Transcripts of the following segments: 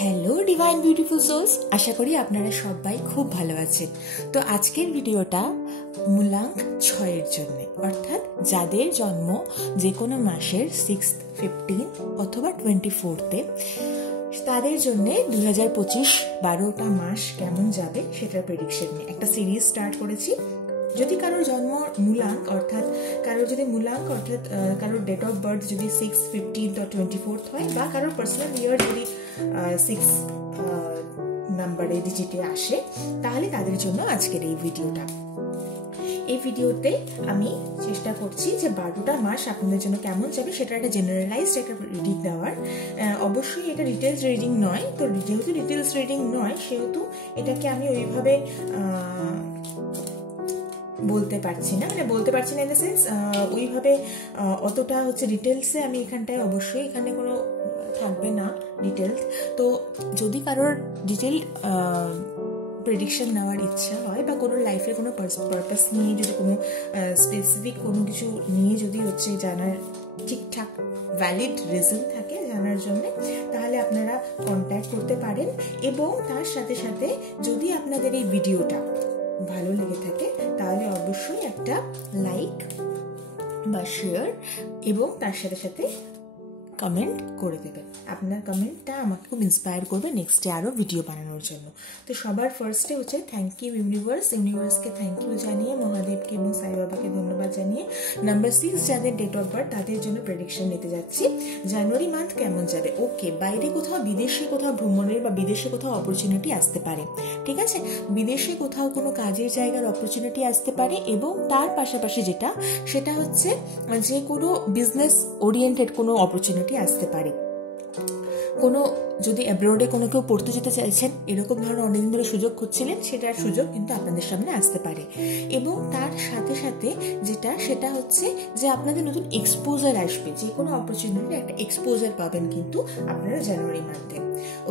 Hello divine beautiful sols, আশা করি আপনারা সবাই খুব ভালো আছেন। তো আজকের ভিডিওটা মূলাঙ্ক 6-এর জন্য, অর্থাৎ যাদের জন্ম যে কোনো মাসের 6, 15 অথবা 24-তে, তাদের জন্য 2025 12টা মাস কেমন যাবে সেটার প্রেডিকশন নিয়ে একটা সিরিজ স্টার্ট করেছি। যদি কারোর জন্ম মূলাঙ্ক অর্থাৎ কারোর ডেট অফ বার্থ যদি 6, 15 বা 24 হয়, বা কারোর পার্সোনাল ইয়ার যদি 6 নাম্বারে ডিজিটে আসে, তাহলে তাদের জন্য আজকের এই ভিডিওটা। এই ভিডিওতে আমি চেষ্টা করছি যে 12টা মাস আপনাদের জন্য কেমন যাবে সেটা একটা জেনারেলাইজড একটা রিডিং দেওয়ার। অবশ্যই এটা ডিটেলস রিডিং নয়, তো যেহেতু ডিটেলস রিডিং নয় সেহেতু এটাকে আমি ওইভাবে বলতে পারছি না ইন দ্য সেন্স ওইভাবে অতটা ডিটেলসে আমি এখানটায়, অবশ্যই এখানে কোনো থাকবে না ডিটেলস। তো যদি কারোর ডিটেল প্রেডিকশন নেওয়ার ইচ্ছা হয়, বা কোনো লাইফে কোনো পারপাস নিয়ে যদি কোনো স্পেসিফিক কোনো কিছু নিয়ে যদি জানার ঠিকঠাক ভ্যালিড রিজন থাকে জানার জন্য, তাহলে আপনারা কন্ট্যাক্ট করতে পারেন। এবং তার সাথে সাথে যদি আপনাদের এই ভিডিওটা ভালো লেগে থাকে তাহলে অবশ্যই একটা লাইক বা শেয়ার এবং তার সাথে সাথে কমেন্ট করে দেবেন। আপনার কমেন্টটা আমাকে খুব ইন্সপায়ার করবে নেক্সটে আরও ভিডিও বানানোর জন্য। তো সবার ফার্স্টে থ্যাংক ইউ ইউনিভার্সকে থ্যাংক ইউ জানিয়ে, মহাদেবকে এবং সাই বাবাকে ধন্যবাদ জানিয়ে, নাম্বার 6 যাদের ডেট অফ বার্থ তাদের জন্য প্রেডিকশন নিতে যাচ্ছি। জানুয়ারি মান্থ কেমন যাবে? ওকে, বাইরে কোথাও বিদেশে কোথাও ভ্রমণের বা বিদেশে কোথাও অপরচুনিটি আসতে পারে, ঠিক আছে? বিদেশে কোথাও কোনো কাজের জায়গার অপরচুনিটি আসতে পারে, এবং তার পাশাপাশি সেটা হচ্ছে যে কোনো বিজনেস ওরিয়েন্টেড কোনো অপরচুনিটি আসতে পারে। কোনো যদি অ্যাব্রোডে কোনো কেউ পড়তে যেতে চাইছেন, এরকম ধরনের অনেকদিন ধরে সুযোগ খুঁজছিলেন, সেটার সুযোগ কিন্তু আপনাদের সামনে আসতে পারে। এবং তার সাথে সাথে সেটা হচ্ছে যে আপনাদের নতুন এক্সপোজার আসবে, যে কোনো অপরচুনিটি একটা এক্সপোজার পাবেন কিন্তু আপনারা জানুয়ারি মান্থে।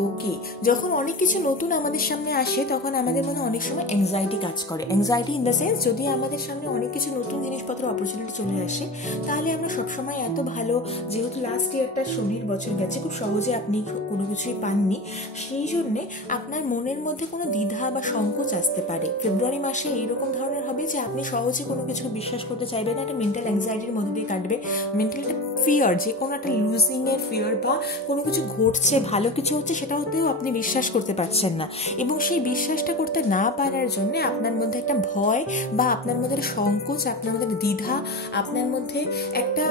ওকে, যখন অনেক কিছু নতুন আমাদের সামনে আসে তখন আমাদের মনে অনেক সময় অ্যাংজাইটি কাজ করে। অ্যাংজাইটি ইন দ্য সেন্স, যদি আমাদের সামনে অনেক কিছু নতুন জিনিসপত্র অপরচুনিটি চলে আসে, তাহলে আমরা সবসময় এত ভালো, যেহেতু লাস্ট ইয়ারটা শনির বছর গেছে, খুব সহজে আপনি কোনো কিছুই পাননি, সেই জন্যে আপনার মনের মধ্যে কোনো দ্বিধা বা সংকোচ আসতে পারে। ফেব্রুয়ারি মাসে এইরকম ধরনের হবে যে আপনি সহজে কোনো কিছু বিশ্বাস করতে চাইবেন না, একটা মেন্টাল অ্যাংজাইটির মধ্যে দিয়ে কাটবে। মেন্টাল একটা ফিয়ার, যে কোনো একটা লুজিংয়ের ফিয়ার, বা কোনো কিছু ঘটছে, ভালো কিছু হচ্ছে, সেটা হতেও আপনি বিশ্বাস করতে পারছেন না, এবং সেই বিশ্বাসটা করতে না পারার জন্য আপনার মধ্যে একটা ভয়, বা আপনার মধ্যে একটা সংকোচ, আপনার মধ্যে একটা দ্বিধা, আপনার মধ্যে একটা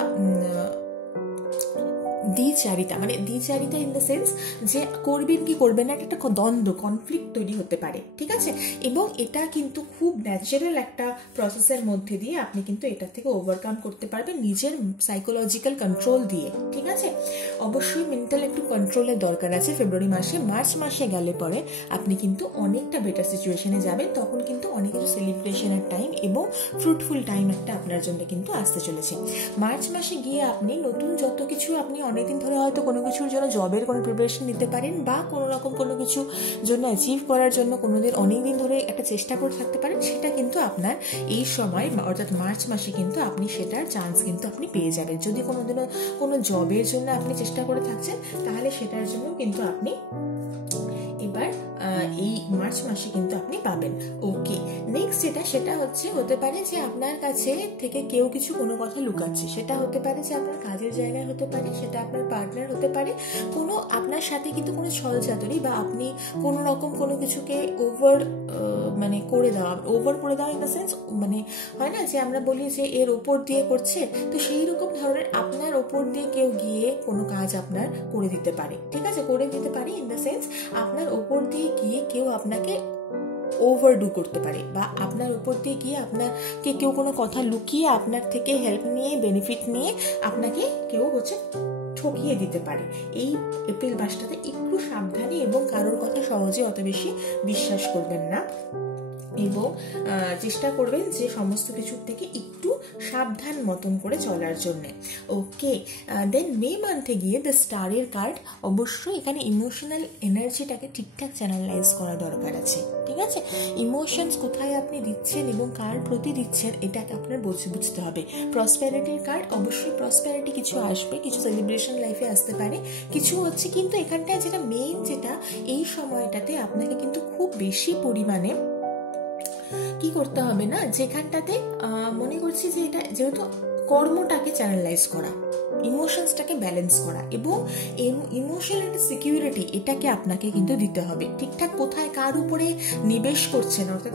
দ্বিচারিতা ইন দ্য সেন্স যে করবেন কি করবেন না, একটা দ্বন্দ্ব, কনফ্লিক্ট তৈরি হতে পারে, ঠিক আছে? এবং এটা কিন্তু খুব ন্যাচারাল একটা প্রসেসের মধ্যে দিয়ে আপনি কিন্তু এটা থেকে ওভারকাম করতে পারবেন নিজের সাইকোলজিক্যাল কন্ট্রোল দিয়ে, ঠিক আছে? অবশ্যই মেন্টাল একটু কন্ট্রোলের দরকার আছে ফেব্রুয়ারি মাসে। মার্চ মাসে গেলে পরে আপনি কিন্তু অনেকটা বেটার সিচুয়েশনে যাবেন, তখন কিন্তু অনেক কিছু সেলিব্রেশনের টাইম এবং ফ্রুটফুল টাইম একটা আপনার জন্য কিন্তু আসতে চলেছে। মার্চ মাসে গিয়ে আপনি নতুন যত কিছু, আপনি অনেকদিন ধরে হয়তো কোনো কিছুর জন্য জবের কোনো প্রিপারেশন নিতে পারেন, বা কোনো রকম কোনো কিছু জন্য অ্যাচিভ করার জন্য অনেকদিন ধরে একটা চেষ্টা করে থাকতে পারেন, সেটা কিন্তু আপনার এই সময় অর্থাৎ মার্চ মাসে কিন্তু আপনি সেটার চান্স কিন্তু আপনি পেয়ে যাবেন। যদি কোনোদিনও কোনো জবের জন্য আপনি চেষ্টা করে থাকছেন, তাহলে সেটার জন্য কিন্তু আপনি এবার এই মার্চ মাসে কিন্তু আপনি পাবেন। ওকে, নেক্সট সেটা হতে পারে যে আপনার কাছে থেকে কেউ কিছু কোনো কথা লুকাচ্ছে। সেটা হতে পারে যে আপনার কাজের জায়গায় হতে পারে, সেটা আপনার পার্টনার হতে পারে, কোনো আপনার সাথে কিন্তু কোনো ছলচাতুরি, বা আপনি কোনো রকম কোনো কিছুকে ওভার করে দেওয়া ইন দ্য সেন্স, হয় না যে আমরা বলি যে এর ওপর দিয়ে করছে, তো সেই রকম ধরনের আপনার ওপর দিয়ে কেউ গিয়ে কোনো কাজ আপনার করে দিতে পারে, ঠিক আছে? করে দিতে পারে ইন দ্য সেন্স আপনার ওপর দিয়ে গিয়ে কেউ আপনাকে ওভারডু করতে পারে, বা আপনার উপর দিয়ে গিয়ে আপনাকে কেউ কোনো কথা লুকিয়ে আপনার থেকে হেল্প নিয়ে, বেনিফিট নিয়ে আপনাকে কেউ ঠকিয়ে দিতে পারে। এই এপ্রিল মাসটাতে একটু সাবধানী, এবং কারোর কথা সহজে অত বেশি বিশ্বাস করবেন না, এবং চেষ্টা করবেন যে সমস্ত কিছুর থেকে একটু সাবধান মতন করে চলার জন্যে। ওকে, দেন মে মান্থে গিয়ে দ্য স্টারের কার্ড, অবশ্যই এখানে ইমোশনাল এনার্জিটাকে ঠিকঠাক চ্যানেলাইজ করা দরকার আছে। ঠিক আছে, ইমোশনস কোথায় আপনি দিচ্ছেন এবং কার প্রতি দিচ্ছেন এটাকে আপনার বুঝতে হবে। প্রসপ্যারিটির কার্ড, অবশ্যই প্রসপ্যারিটি কিছু আসবে, কিছু সেলিব্রেশন লাইফে আসতে পারে, কিছু হচ্ছে, কিন্তু এখানটায় যেটা মেইন, যেটা এই সময়টাতে আপনাকে কিন্তু খুব বেশি পরিমাণে কি করতে হবে না, যেখানটাতে মনে করছি যে এটা যেহেতু কর্মটাকে চ্যানেলাইজ করা, ইমোশনসটাকে ব্যালেন্স করা এবং ইমোশনাল সিকিউরিটি এটাকে আপনাকে কিন্তু দিতে হবে। ঠিকঠাক কোথায় কার উপরে নিবেশ করছেন, অর্থাৎ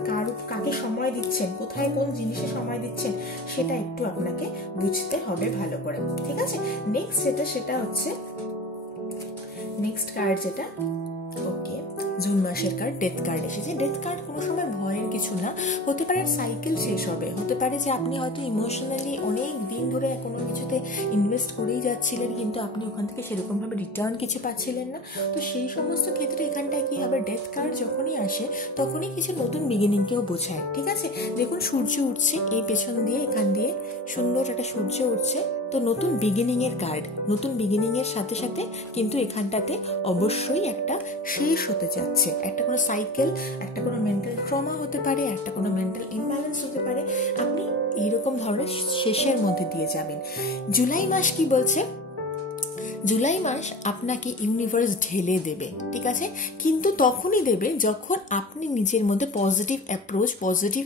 কাকে সময় দিচ্ছেন, কোথায় কোন জিনিসে সময় দিচ্ছেন, সেটা একটু আপনাকে বুঝতে হবে ভালো করে। ঠিক আছে, নেক্সট সেটা হচ্ছে নেক্সট কার্ড যেটা, ওকে, জুন মাসের কার্ড, ডেথ কার্ড এসেছে। ডেথ কার্ড কোনো সময় ভয়ের কিছু না, হতে পারে সাইকেল শেষ হবে, হতে পারে যে আপনি হয়তো ইমোশনালি অনেক দিন ধরে কোনো কিছুতে ইনভেস্ট করেই যাচ্ছিলেন, কিন্তু আপনি ওখান থেকে সেরকমভাবে রিটার্ন কিছু পাচ্ছিলেন না। তো সেই সমস্ত ক্ষেত্রে এখানটায় কি হবে, ডেথ কার্ড যখনই আসে তখনই কিছু নতুন বিগিনিংকেও বোঝায়। ঠিক আছে, দেখুন সূর্য উঠছে এই পেছন দিয়ে, এখান দিয়ে সুন্দর একটা সূর্য উঠছে, তো নতুন বিগিনিং এর কার্ড, নতুন বিগিনিং এর সাথে সাথে কিন্তু এখানটাতে অবশ্যই একটা শেষ হতে যাচ্ছে, একটা কোনো সাইকেল, একটা কোনো মেন্টাল ট্রমা হতে পারে, একটা কোনো মেন্টাল ইমব্যালেন্স হতে পারে, আপনি এইরকম ধরনের শেষের মধ্যে দিয়ে যাবেন। জুলাই মাস কি বলছে, জুলাই মাস আপনাকে ইউনিভার্স ঢেলে দেবে। ঠিক আছে, কিন্তু তখনই দেবে যখন আপনি নিজের মধ্যে পজিটিভ অ্যাপ্রোচ, পজিটিভ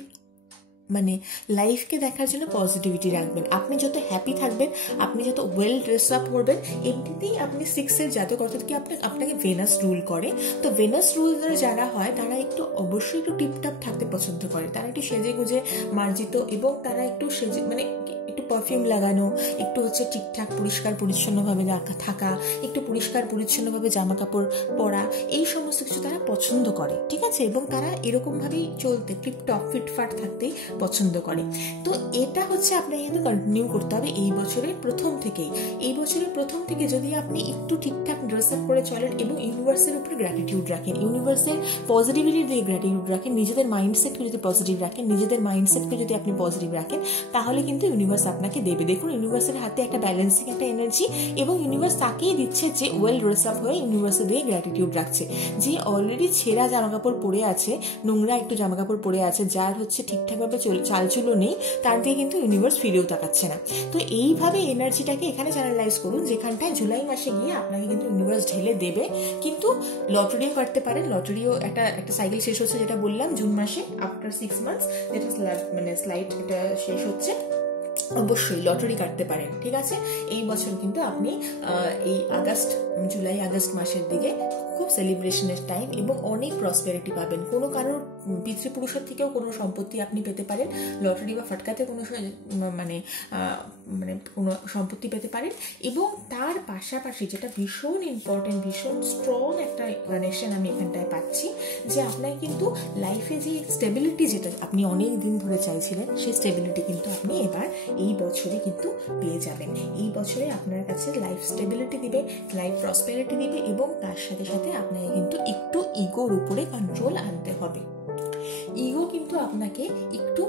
মানে লাইফকে দেখার জন্য পজিটিভিটি রাখবেন। আপনি যত হ্যাপি থাকবেন, আপনি যত ওয়েল ড্রেস আপ করবেন, এমনিতেই আপনি 6 জাতক, অর্থাৎ কি আপনাকে ভেনাস রুল করে, তো ভেনাস রুল যারা হয় তারা একটু অবশ্যই একটু টিপটপ থাকতে পছন্দ করে, তারা একটু সেজে গুজে মার্জিত, এবং তারা একটু সেজে মানে একটু পারফিউম লাগানো, একটু হচ্ছে ঠিকঠাক পরিষ্কার পরিচ্ছন্নভাবে থাকা, একটু পরিষ্কার পরিচ্ছন্নভাবে জামা কাপড় পরা, এই সমস্ত কিছু তারা পছন্দ করে। ঠিক আছে, এবং তারা এরকমভাবেই চলতে, টিপটপ ফিটফাট থাকতেই পছন্দ করে। তো এটা হচ্ছে আপনাকে কিন্তু কন্টিনিউ করতে হবে এই বছরের প্রথম থেকেই। এই বছরের প্রথম থেকে যদি আপনি একটু ঠিকঠাক ড্রেস আপ করে চলেন এবং ইউনিভার্সের উপরে গ্র্যাটিটিউড রাখেন, ইউনিভার্সের পজিটিভিটি দিয়ে গ্র্যাটিটিউড রাখেন, নিজেদের মাইন্ডসেটকে যদি পজিটিভ রাখেন, নিজেদের মাইন্ডসেটকে যদি আপনি পজিটিভ রাখেন, তাহলে কিন্তু ইউনিভার্স আপনাকে দেবে। দেখুন ইউনিভার্সের হাতে একটা ব্যালেন্সিং একটা এনার্জি, এবং ইউনিভার্স তাকেই দিচ্ছে যে ওয়েল ড্রেস আপ হয়ে ইউনিভার্সে দিয়ে গ্র্যাটিটিউড রাখছে। যে অলরেডি ছেঁড়া জামাকাপড় পরে আছে, নোংরা একটু জামাকাপড় পরে আছে, যার হচ্ছে ঠিকঠাকভাবে চালচুলো নেই, তার দিয়ে কিন্তু ইউনিভার্স ফিরেও তাকাচ্ছে না। তো এইভাবে এনার্জিটাকে এখানে চ্যানেলাইজ করুন, যেখানটায় জুলাই মাসে গিয়ে আপনাকে কিন্তু ইউনিভার্স ঢেলে দেবে। কিন্তু লটারিও কাটতে পারেন, লটারিও একটা সাইকেল শেষ হচ্ছে যেটা বললাম জুন মাসে, আফটার 6 মান্থস যেটা মানে স্লাইড এটা শেষ হচ্ছে, অবশ্যই লটারি কাটতে পারেন। ঠিক আছে, এই বছর কিন্তু আপনি এই জুলাই আগস্ট মাসের দিকে খুব সেলিব্রেশনের টাইম এবং অনেক প্রসপেরিটি পাবেন। কোনো কারোর পিতৃপুরুষের থেকেও কোনো সম্পত্তি আপনি পেতে পারেন, লটারি বা ফাটকাতে কোনো মানে কোনো সম্পত্তি পেতে পারেন। এবং তার পাশাপাশি যেটা ভীষণ ইম্পর্টেন্ট, ভীষণ স্ট্রং একটা কানেকশন আমি এখানটায় পাচ্ছি, যে আপনার কিন্তু লাইফে যে স্টেবিলিটি যেটা আপনি অনেক দিন ধরে চাইছিলেন, সেই স্টেবিলিটি কিন্তু আপনি এবার এই বছরে কিন্তু পেয়ে যাবেন। এই বছরে আপনার কাছে লাইফ স্টেবিলিটি দিবে, লাইফ প্রসপেরিটি দিবে, এবং তার সাথে সাথে আপনাকে কিন্তু একটু ইগোর উপরে কন্ট্রোল আনতে হবে। ইগো কিন্তু আপনাকে একটু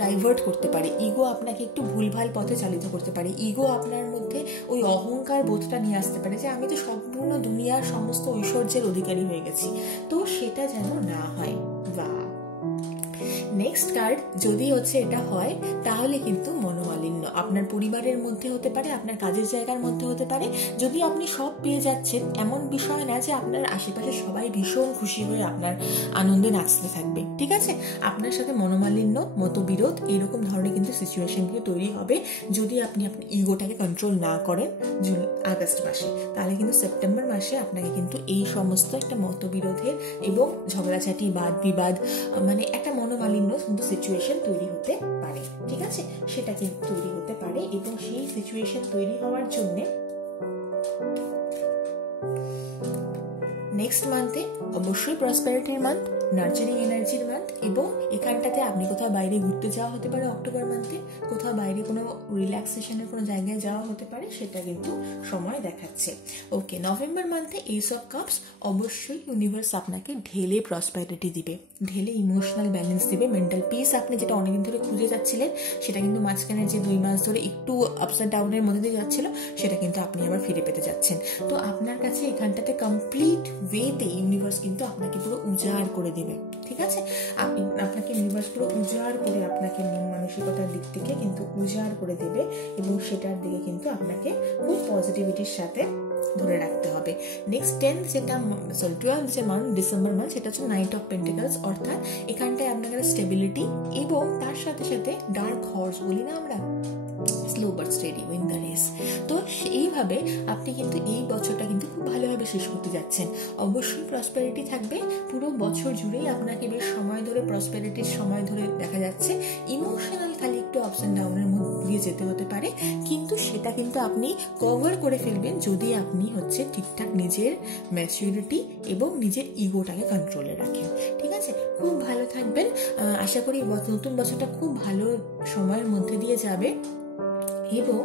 ডাইভার্ট করতে পারে, ইগো আপনাকে একটু ভুলভাল পথে চালিত করতে পারে, ইগো আপনার মধ্যে ওই অহংকার বোধটা নিয়ে আসতে পারে যে আমি তো সম্পূর্ণ দুনিয়ার সমস্ত ঐশ্বর্যের অধিকারী হয়ে গেছি। তো সেটা যেন না হয়। বা নেক্সট কার্ড যদি হচ্ছে এটা হয়, তাহলে কিন্তু মনোমালিন্য আপনার পরিবারের মধ্যে হতে পারে, আপনার কাজের জায়গার মধ্যে হতে পারে। যদি আপনি সব পেয়ে যাচ্ছেন, এমন বিষয় না যে আপনার আশেপাশে সবাই ভীষণ খুশি হয়ে আপনার আনন্দে নাচতে থাকবে। ঠিক আছে, আপনার সাথে মনোমালিন্য, মতবিরোধ, এইরকম ধরনের কিন্তু সিচুয়েশন কিন্তু তৈরি হবে যদি আপনি আপনার ইগোটাকে কন্ট্রোল না করেন আগস্ট মাসে। তাহলে কিন্তু সেপ্টেম্বর মাসে আপনাকে কিন্তু এই সমস্ত একটা মতবিরোধের এবং ঝগড়াঝাটি, বাদ বিবাদ, মানে একটা মনোমালিন্য কিন্তু সিচুয়েশন তৈরি হতে পারে। ঠিক আছে, সেটা কিন্তু তৈরি হতে পারে, এবং সেই সিচুয়েশন তৈরি হওয়ার জন্য নেক্সট মান্থে অবশ্যই প্রসপেরিটির মান্থ, নার্চারিং এনার্জির মান্থ, এবং এখানটাতে আপনি কোথাও বাইরে ঘুরতে যাওয়া হতে পারে অক্টোবর মান্থে, কোথাও বাইরে কোনো রিল্যাক্সেশনের কোনো জায়গায় যাওয়া হতে পারে, সেটা কিন্তু সময় দেখাচ্ছে। ওকে, নভেম্বর মান্থে এইস অফ কাপস, অবশ্যই ইউনিভার্স আপনাকে ঢেলে প্রসপারিটি দিবে, ঢেলে ইমোশনাল ব্যালেন্স দিবে, মেন্টাল পিস আপনি যেটা অনেকদিন ধরে খুঁজে যাচ্ছিলেন, সেটা কিন্তু মাঝখানে যে 2 মাস ধরে একটু আপস অ্যান্ড ডাউনের মধ্যে দিয়ে যাচ্ছিল, সেটা কিন্তু আপনি আবার ফিরে পেতে যাচ্ছেন। তো আপনার কাছে এখানটাতে কমপ্লিট ওয়েতে ইউনিভার্স কিন্তু আপনাকে পুরো উজাড় করে দেবে, ঠিক আছে? আপনাকে ইউনিভার্স পুরো উজাড় করে আপনাকে মন মানসিকতার দিক থেকে কিন্তু উজাড় করে দেবে, এবং সেটার দিকে কিন্তু আপনাকে খুব পজিটিভিটির সাথে ধরে রাখতে হবে। নেক্সট 12 যে মান্থ, ডিসেম্বর মান্থ, সেটা হচ্ছে নাইট অফ পেন্টিকলস, অর্থাৎ এখানটায় আপনার কাছে স্টেবিলিটি, এবং তার সাথে সাথে ডার্ক হর্স বলি না আমরা, slow but steady win the race. তো এইভাবে আপনি কিন্তু এই বছরটা কিন্তু খুব ভালোভাবে শেষ করতে যাচ্ছেন। অবশ্যই প্রসপেরিটি থাকবে পুরো বছর জুড়েই, আপনাকে বেশ সময় ধরে প্রসপেরিটির সময় ধরে দেখা যাচ্ছে। ইমোশনাল খালি একটু আপস অ্যান্ড ডাউনের মধ্যে দিয়ে যেতে হতে পারে, কিন্তু সেটা কিন্তু আপনি কভার করে ফেলবেন যদি আপনি হচ্ছে ঠিকঠাক নিজের ম্যাচুরিটি এবং নিজের ইগোটাকে কন্ট্রোলে রাখেন, ঠিক আছে? খুব ভালো থাকবেন। আশা করি নতুন বছরটা খুব ভালো সময়ের মধ্যে দিয়ে যাবে। এবং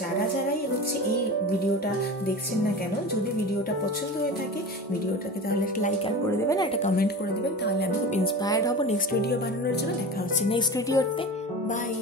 যারাই হচ্ছে এই ভিডিওটা দেখছেন না কেন, যদি ভিডিওটা পছন্দ হয়ে থাকে ভিডিওটাকে তাহলে একটা লাইক আর করে দেবেন, একটা কমেন্ট করে দেবেন, তাহলে আমি খুব ইন্সপায়ার্ড হব নেক্সট ভিডিও বানানোর জন্য। দেখা হচ্ছে নেক্সট ভিডিওতে, বাই।